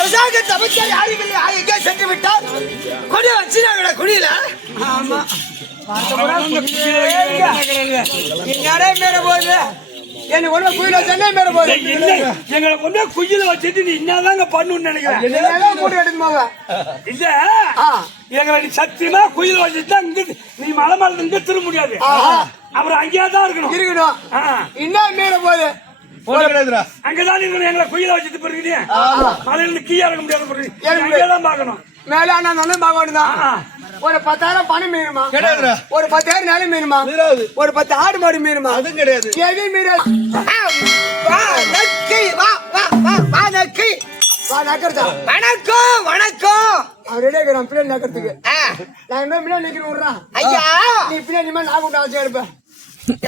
அரசாங்கத்தை அமைச்சர் யாருமில்லை எங்கே சென்று விட்டார்? கொடிய வச்சுனாங்கடா குடியில. ஆமா போகுது என்ன ஒண்ணு குயில சென்னை மேல போகுது. எங்களை கொண்டு குயில வச்சுட்டு நீ என்னதாங்க பண்ணுன்னு நினைக்கிறேன். இல்ல எங்களை நீ சத்தியமா குயில வச்சுட்டு இங்க நீ மலை மேல இருந்து திரும்ப முடியாது. அப்புறம் அங்கேயாதான் இருக்கணும் இன்னும் மேல போகுது. அங்கதான் எங்களை குயில வச்சுட்டு போறீங்க. மலையில கீழே இறங்க முடியாது. அங்கேதான் பாக்கணும். மேல நான் பாக்கணும். ஒரு 10,000 பணம் மீனுமா? ஒரு 10,000 நிலை மீனுமா? ஒரு 10 ஆடு மாடு மீனுமா? அதுவும் கிடையாது. எதையும் மீறாது. வணக்கம் வணக்கம். ரெடியாக்கிறோம் பின்னாடி நகரத்துக்கு. நான் என்ன பின்னாடி நிக்கிறேன். ஐயா நீ பின்னாடி நான் கூட அவசியம் எடுப்பேன்.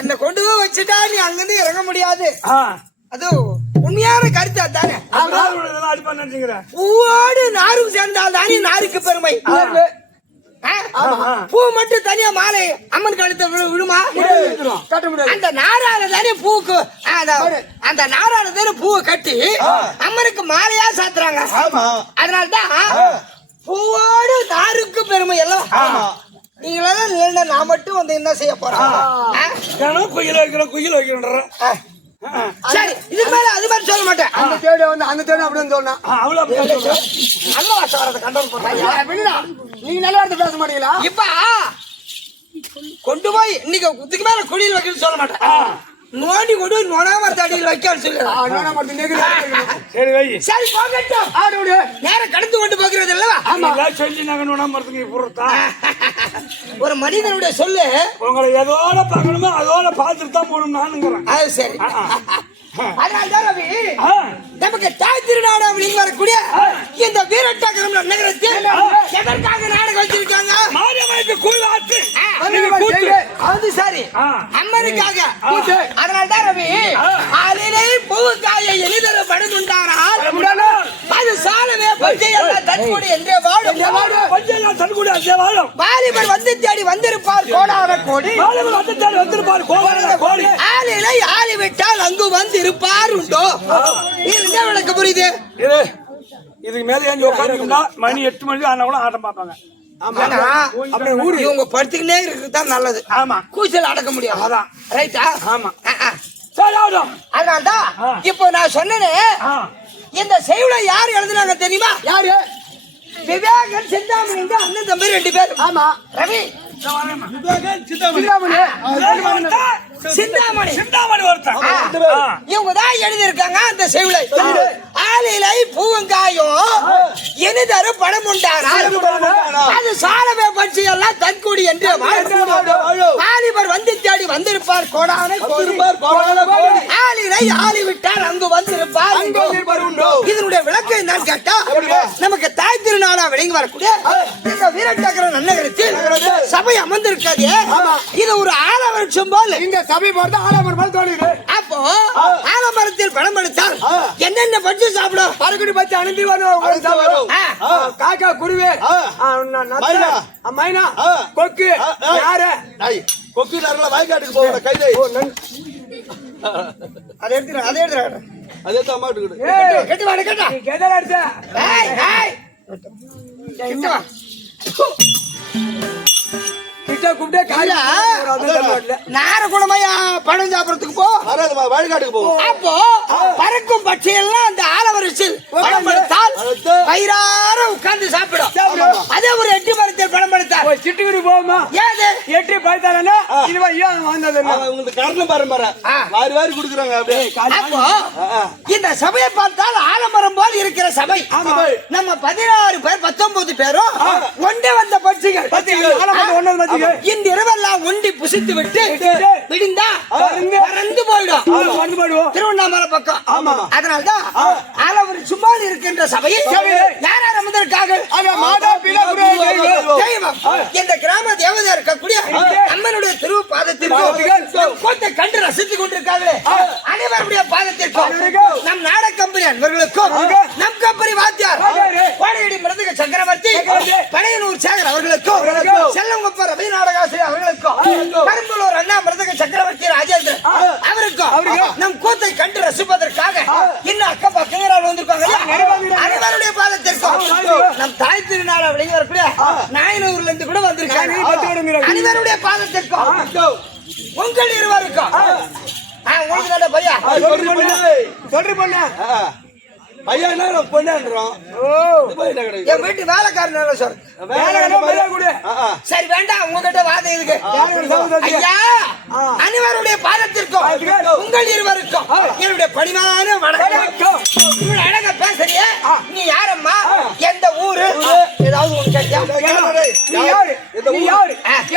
என்ன கொண்டு வச்சுட்டா நீ அங்கிருந்து இறங்க முடியாது. அது உண்மையான கருத்து அதானே. பூவோடு நாரும் சேர்ந்தால் தானே நாருக்கு பெருமை. பூ மட்டும் தனியா மாலை அம்மன் கழுத்தை விடுமா? கட்ட முடியாது. அந்த நாரால தானே பூக்கு அந்த நாரால தானே பூவை கட்டி அம்மனுக்கு மாலையா சாத்துறாங்க. அதனால்தான் பூவோடு நாருக்கு பெருமை எல்லாம். நீங்களா நான் மட்டும் வந்து என்ன செய்ய போறேன்? குயில் வைக்கிறேன். சரி இதுக்கு மேல அது மாதிரி சொல்ல மாட்டேன். அந்த தேடி வந்து அந்த தேடி அப்படின்னு சொன்னா நல்ல வார்த்தை வரத கண்ட்ரோல் பண்ணுங்க. நீங்க நல்ல வார்த்தை பேச மாட்டீங்களா? இப்ப கொண்டு போய் இன்னைக்கு இதுக்கு மேல குடியில் வைக்கணும்னு சொல்ல மாட்டேன். நோண்டி கொண்டு நொனாமரத்து அடியில் வைக்கான்னு சொல்லு. சரி வை. சரி போகட்டும். ஆடு நேரம் கடந்து கொண்டு போகிறது இல்லவா? சொல்லி நாங்க நொனாமரத்துக்கு போறதா? ஒரு மனிதனுடைய சொல்லு உங்களை எதோட பார்க்கணுமோ அதோட பார்த்துட்டு தான் போகணும் நானுங்கிறேன். அது சரி. அதனால்தான் ரவி நமக்கு தாய் திருநாடு அப்படின்னு வரக்கூடிய இந்த வீரட்டாக்கரம் நகரத்தில் எதற்காக நாடகம் வச்சிருக்காங்க? மாரியம்மனுக்கு கூழாத்து. அது சரி அம்மனுக்காக. அதனால்தான் ரவி ஆளிலே பூவுக்காய எளிதர படுகுண்டானால் அது சாலவே பஞ்சையெல்லாம் தன்கூடி என்றே வாழும். பஞ்சையெல்லாம் தன்கூடி என்றே வாழும். வாலிபர் வந்து தேடி வந்திருப்பார் கோடான கோடி. வாலிபர் வந்து தேடி வந்திருப்பார் கோடான கோடி. ஆளிலை ஆளி விட்டால் அங்கு வந்து இருப்பார் உண்டோ? இது எனக்கு புரியுது. இதுக்கு மேல ஏன் உட்காந்துருந்தா மணி 8 மணிக்கு ஆனா கூட ஆட்டம் பார்ப்பாங்க. இவங்க படுத்துக்கிட்டே இருக்குதான் நல்லது. ஆமா கூச்சல் அடக்க முடியும். அதான் ரைட்டா? ஆமா. அதனால்தான் இப்போ நான் சொன்னேனே இந்த செய்யுளை யார் எழுதுனாங்க தெரியுமா? யாரு? விவேகன் சிந்தாமணி அண்ணன் தம்பி 2 பேர். ஆமா ரவி சிந்தாமணி ஒருத்தன் இவங்க தான் எழுதியிருக்காங்க அந்த செய்யுளை. ஆளிலை பூவங்காயும் எனிதரு பணம் உண்டானால் அது சாலவே பட்சி எல்லாம் தன்கூடி என்று வாலிபர் வந்து தேடி வந்திருப்பார் கோடான ஆளிலை ஆளி விட்டால் அங்கு வந்திருப்பார். இதனுடைய விளக்கம் என்னன்னு கேட்டா நமக்கு தாய் திருநாளா விளங்கி வரக்கூடிய இந்த வீரட்டாக்கர நன்னகரத்தில் சபை அமர்ந்திருக்காது. இது ஒரு ஆலமரம் போல். இந்த சபை போறது ஆலமரம் போல் தோணுது. அப்போ ஆலமரத்தில் பணம் எடுத்தால் என்னென்ன பஞ்சு சாப்பிடும்? பறக்குடி பச்சை அனுப்பி வரும். காக்கா குருவி மைனா கொக்கு யாரு கொக்கி வாய்க்காட்டுக்கு போகிற கைதை அதை எடுத்து அதை எடுத்து அதே தான் அம்மாட்டுக்கு கெட்டு வாடு கேட்டா கேட்டா அடிச்சா கூப்பிட்டே காயா நேர குணமையா பணம் சாப்பிடறதுக்கு போ வாய்க்காட்டுக்கு போ. அப்போ பறக்கும் பட்சியெல்லாம் அந்த ஆலவரிசில் பணம் படுத்தால் வயிறார உட்கார்ந்து சாப்பிடும். அதே ஒரு 8 மரத்தில் பணம் படுத்தால் சிட்டுக்குடி போகுமா? ஏது 8 படுத்தாலே உங்களுக்கு கரணம் பாரு வாரி வாரி குடுக்குறாங்க. அப்போ இந்த சபையை பார்த்தால் ஆலமரம் போல் இருக்கிற சபை. நம்ம 16 பேர் 19 பேரும் ஒன்றே வந்த பட்சிகள். இந்த இரவெல்லாம் ஒண்டி புசித்து விட்டு விடிந்தா பறந்து போயிடும் திருவண்ணாமலை பக்கம். அதனால்தான் ஆலவரி சும்மா இருக்கின்ற சபையில் யார் அமர்ந்திருக்காங்க? இந்த கிராம தேவதை இருக்கக்கூடிய அம்மனுடைய திரு பாதத்திற்கு கண்டு ரசித்துக் கொண்டிருக்காங்களே அனைவருடைய பாதத்திற்கும் நம் நாட கம்பெனி அன்பர்களுக்கும் நம் கம்பெனி வாத்தியார் கோடையடி மிருதக சக்கரவர்த்தி பழையனூர் சேகர் அவர்களுக்கும் செல்லங்குப்ப ரவி நாடகாசிரியர் அவருக்கும் கரும்பலூர் அண்ணா மிருதக சக்கரவர்த்தி ராஜேந்திரன் அவருக்கும் நம் கூத்தை கண்டு ரசிப்பதற்காக இன்னும் அக்க பக்கங்களால் வந்திருப்பாங்க அனைவருடைய பாதத்திற்கும் நம் தாய் திருநாள விளங்கி வரக்கூடிய நாயனூர்ல இருந்து கூட வந்திருக்காங்க அனைவருடைய பாதத்திற்கும் உங்கள் இருவருக்கும் உங்களுக்கு பையா சொல்றி பண்ண பையன் பொண்ணான்றோம் என் வீட்டு வேலைக்காரன் சார் சரி வேண்டாம் உங்ககிட்ட வாதம் இருக்கு ஐயா அனைவருடைய பாதத்திற்கும் உங்கள் இருவருக்கும் என்னுடைய பணிவான வணக்கம் அழகா பேசுறிய நீ யாரம்மா எந்த ஊரு ஏதாவது உனக்கு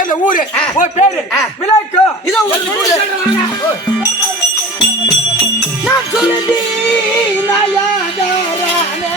எந்த ஊரு பேரு விளக்கம் இதோ ஊரு நான் சொல்லி நாயாதாரானே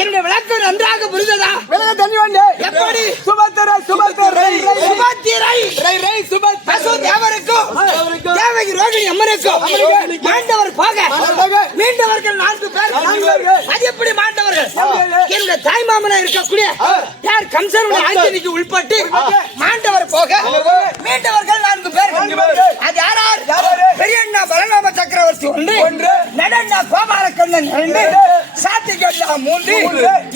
என்னுடைய விளக்கம் நன்றாக புரிந்ததா? விளக்க தண்ணி வந்து எப்படி? சுபத்திரை சுபத்திரை பசு தேவருக்கும் தேவகி ரோகிணி அம்மனுக்கும் மாண்டவர் போக மீண்டவர்கள் 4 பேர். அது எப்படி மாண்டவர்கள்? என்னுடைய தாய் மாமனா இருக்கக்கூடிய யார் கம்சனுடைய ஆட்சிக்கு உள்பட்டு மாண்டவர் போக மீண்டவர்கள் 4 பேர். அது யார்? பெரியண்ணா பலநாம சக்கரவர்த்தி ஒன்று, நடண்ணா கோபாலக்கண்ணன் 2, சாத்திகண்ணா 3,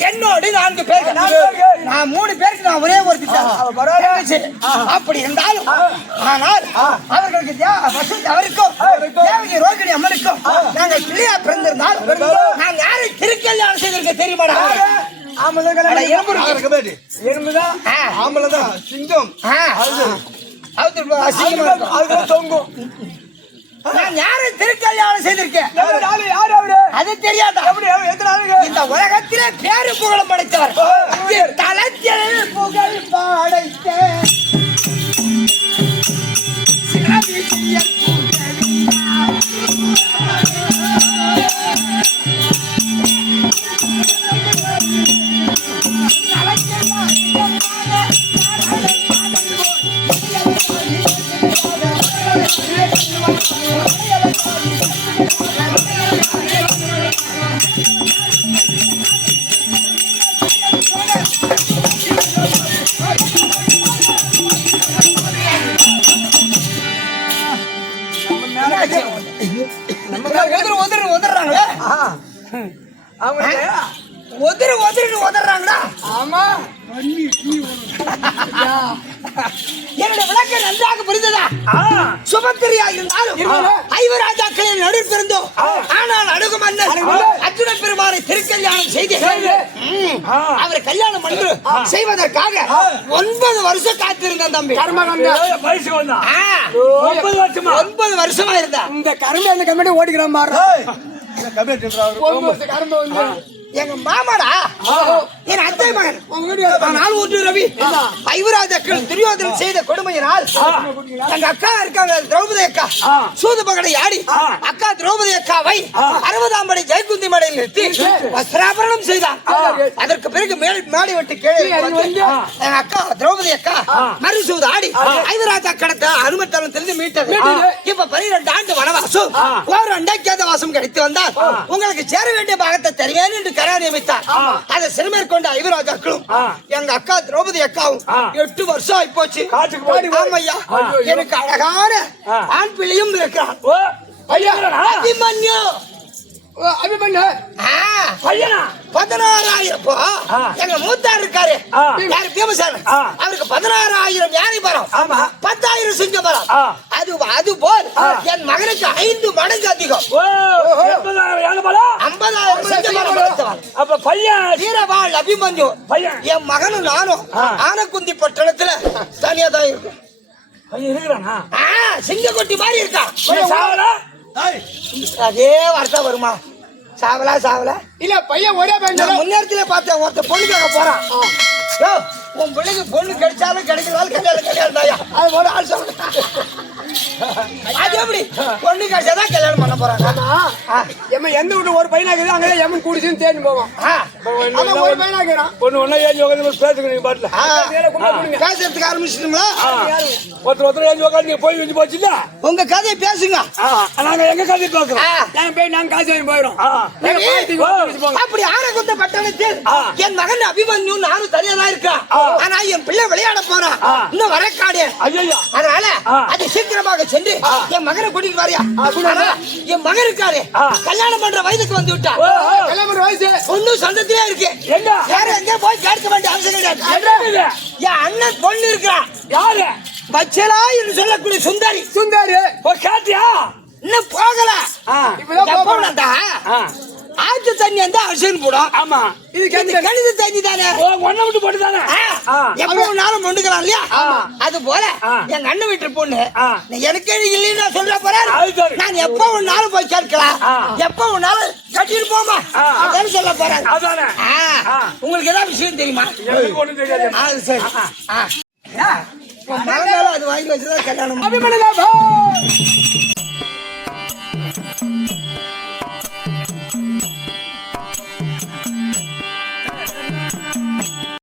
என்னோடு 4 பேர். நான் 3 பேருக்கு நான் ஒரே ஒரு அப்படி இருந்தாலும் ஆனால் அவர்களுக்கு அவருக்கும் தேவகி ரோகிணி அம்மனுக்கும் நாங்கள் பிள்ளையா பிறந்திருந்தால் நான் யாரை திருக்கல்யாணம் செய்திருக்க தெரியுமாடா? நான் யாரை திருக்கல்யாணம் செய்திருக்கேன் அது தெரியாதா? இந்த உலகத்திலே பேரு புகழம் படைத்தவர், தலத்தில் புகழ் படைத்த உதறாங்களே உதறாங்களா? ஆமா என்னுடைய விளக்கம் நன்றாக புரிந்ததா? சுபத்திரியா இருந்தாலும் ஐவராஜாக்களின் நடுவில் பிறந்தோம். ஆனால் அணுகு மன்னர் அர்ஜுன பெருமானை திருக்கல்யாணம் செய்து அவரை கல்யாணம் பண்ணு செய்வதற்காக 9 வருஷம் காத்திருந்தேன் தம்பி. 9 வருஷமா இருந்தா இந்த கரும்பு அந்த கம்பெனி ஓடிக்கிறான் பாரு. எங்க மாமாடா என் ஒரே மகன் ஆனால் ஒன்று ரவி ஐவராஜக்கள் துரியோதனன் செய்த கொடுமையினால் எங்க அக்கா இருக்காங்க திரௌபதி அக்கா சூது பகடை ஆடி அக்கா திரௌபதி அக்காவை 60ஆம் படை ஜெயகுந்தி மடையில் நிறுத்தி வஸ்திராபரணம் செய்தார். அதற்கு பிறகு மாடி விட்டு கீழே எங்க அக்கா திரௌபதி அக்கா மறுசூது ஆடி ஐவராஜா கடத்த அனுமத்தனம் தெரிந்து மீட்டது. இப்ப 12 ஆண்டு வனவாசம் ஒரு அண்டைக்காத வாசம் கிடைத்து வந்தால் உங்களுக்கு சேர வேண்டிய பாகத்தை தருவேன் என்று கரா நியமித்தார். அதை சிறுமேற்கொண்ட ஐவராஜாக்களும் எங்க அக்கா திரௌபதி அக்காவும் 8 வருஷம் ஆகி போச்சு. ஆமையா எனக்கு அழகான ஆண் பிள்ளையும் இருக்கிறான். அபிமன்யு அபிமன்யு பையனா 16,000 எங்க மூத்தார் இருக்காரு யாரு பீமசேனன் அவருக்கு 16,000 யானை பலம் 10,000 சிங்க பலம் அது போல் என் மகனுக்கு 5 மடங்கு அதிகம் 50,000 சிங்க பலம். அப்ப பையன் வீரவாள் அபிமன்யு பையன் என் மகனும் நானும் ஆனக்குந்தி பட்டணத்துல தனியா தான் இருக்கும். பையன் இருக்கிறானா சிங்கக்குட்டி மாதிரி இருக்கான். சாவலா அதே வார்த்தை வருமா? சாவலா சாவலா இல்ல பையன் ஒரே பையன் நான் முன்னேரத்துல பார்த்தேன் ஒருத்த பொண்ணுக்காக போறான். யோ, உன் பிள்ளைக்கு பொண்ணு கிடைச்சாலும் கிடைக்கலாலும் கல்யாணம் அது போல ஆள் சொல்ல அது எப்படி பொண்ணு கிடைச்சாதான் கல்யாணம் பண்ண போறாங்க. எம்ம எந்த வீட்டு ஒரு பையனா இருக்குது அங்கதான் எம்மன் குடிச்சுன்னு தேடி போவோம். ஆமா ஒரு பையனா இருக்கிறான். ஒண்ணு ஒண்ணா ஏஞ்சி உட்காந்து பேசுங்க நீங்க பாட்டுல பேசுறதுக்கு ஆரம்பிச்சிட்டீங்களா? ஒருத்தர் ஏஞ்சி உட்காந்து நீங்க போய் வந்து போச்சுல உங்க கதையை பேசுங்க. நாங்க எங்க கதையை பேசுறோம். நாங்க போய் நாங்க காசு வாங்கி போயிடும். அப்படி ஆனகுந்த பட்டணத்தில் என் மகன் அபிமன்யு நானும் தனியா தான் இருக்கேன். ஆனா என் பிள்ளை விளையாட போறான் இன்னும் வரக்காடு. ஐயா அதனால அது சீக்கிரமாக சென்று என் மகனை கூட்டிட்டு வரியா? என் மகன் இருக்காரு கல்யாணம் பண்ற வயதுக்கு வந்து விட்டா. கல்யாணம் பண்ற வயசு ஒன்னும் சொந்தத்திலே இருக்கு. எங்க வேற எங்க போய் கேட்க வேண்டிய அவசியம் கிடையாது. என் அண்ணன் பொண்ணு இருக்கிறான். யாரு? பச்சலா என்று சொல்லக்கூடிய சுந்தரி. சுந்தரி கேட்டியா? இன்னும் போகல. இப்பதான் ஆற்று தண்ணி வந்து அரிசன் போடும். ஆமா இது கணித தண்ணி தானே. ஒன்ன விட்டு போட்டு தானே எப்ப நாளும் பொண்ணுக்கலாம் இல்லையா? அது போல எங்க அண்ணன் வீட்டு பொண்ணு எனக்கு இல்லைன்னு நான் சொல்ற போறேன். நான் எப்ப ஒன்னாலும் போய் கேட்கலாம், எப்ப ஒன்னாலும் கட்டிட்டு போமா அப்படின்னு சொல்ல போறேன். உங்களுக்கு ஏதாவது விஷயம் தெரியுமா? ஒண்ணும் தெரியாது. அது சரி. அது வாங்கி வச்சுதான் கல்யாணம். அபிமன்யு